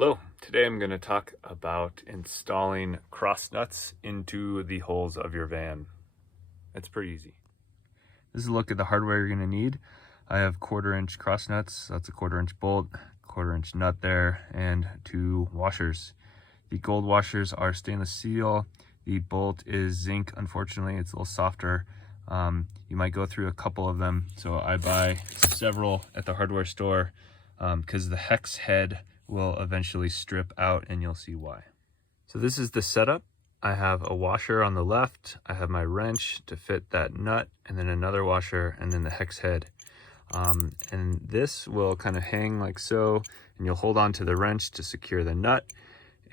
Hello, today I'm going to talk about installing crossnuts into the holes of your van. It's pretty easy. This is a look at the hardware you're going to need. I have 1/4-inch crossnuts, that's a 1/4-inch bolt, 1/4-inch nut there, and 2 washers. The gold washers are stainless steel. The bolt is zinc, unfortunately, it's a little softer. You might go through a couple of them, so I buy several at the hardware store because the hex head will eventually strip out, and you'll see why. So this is the setup. I have a washer on the left, I have my wrench to fit that nut, and then another washer, and then the hex head. And this will kind of hang like so, and you'll hold on to the wrench to secure the nut,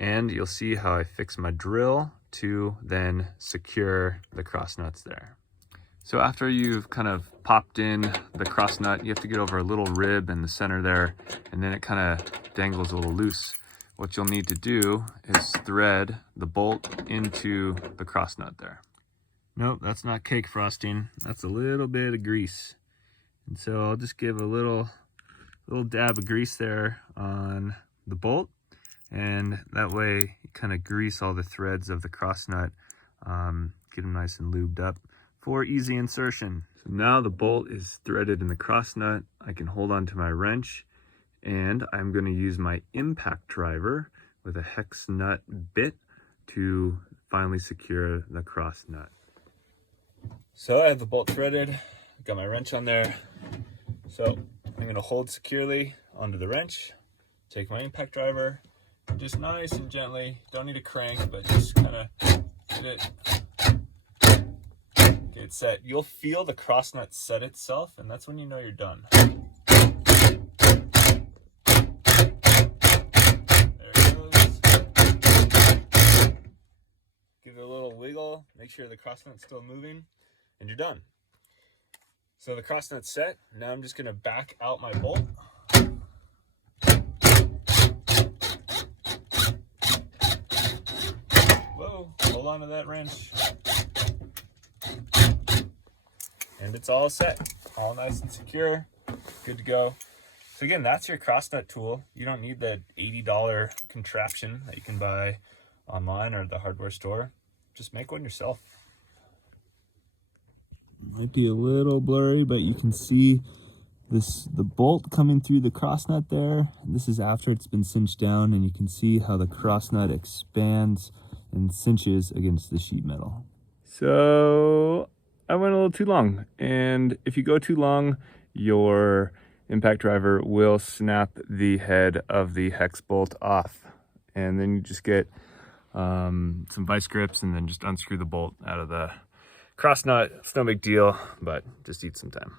and you'll see how I fix my drill to then secure the cross nuts there. So after you've kind of popped in the cross nut, you have to get over a little rib in the center there, and then it kind of dangles a little loose. What you'll need to do is thread the bolt into the cross nut there. Nope, that's not cake frosting. That's a little bit of grease. And so I'll just give a little dab of grease there on the bolt, and that way you kind of grease all the threads of the cross nut, get them nice and lubed up for easy insertion. So now the bolt is threaded in the cross nut. I can hold on to my wrench, and I'm going to use my impact driver with a hex nut bit to finally secure the cross nut. So I have the bolt threaded, got my wrench on there. So I'm going to hold securely onto the wrench, take my impact driver, just nice and gently, don't need a crank, but just kind of get it set. You'll feel the cross nut set itself, and that's when you know you're done. There it goes. Give it a little wiggle, make sure the cross nut's still moving, and you're done. So the cross nut's set. Now I'm just going to back out my bolt. Whoa, hold on to that wrench. And it's all set, all nice and secure, good to go. So again, that's your cross nut tool. You don't need the $80 contraption that you can buy online or at the hardware store. Just make one yourself. Might be a little blurry, but you can see the bolt coming through the cross nut there. And this is after it's been cinched down, and you can see how the cross nut expands and cinches against the sheet metal. So I went a little too long, and if you go too long, your impact driver will snap the head of the hex bolt off, and then you just get some vice grips and then just unscrew the bolt out of the cross nut. It's no big deal, but just eat some time.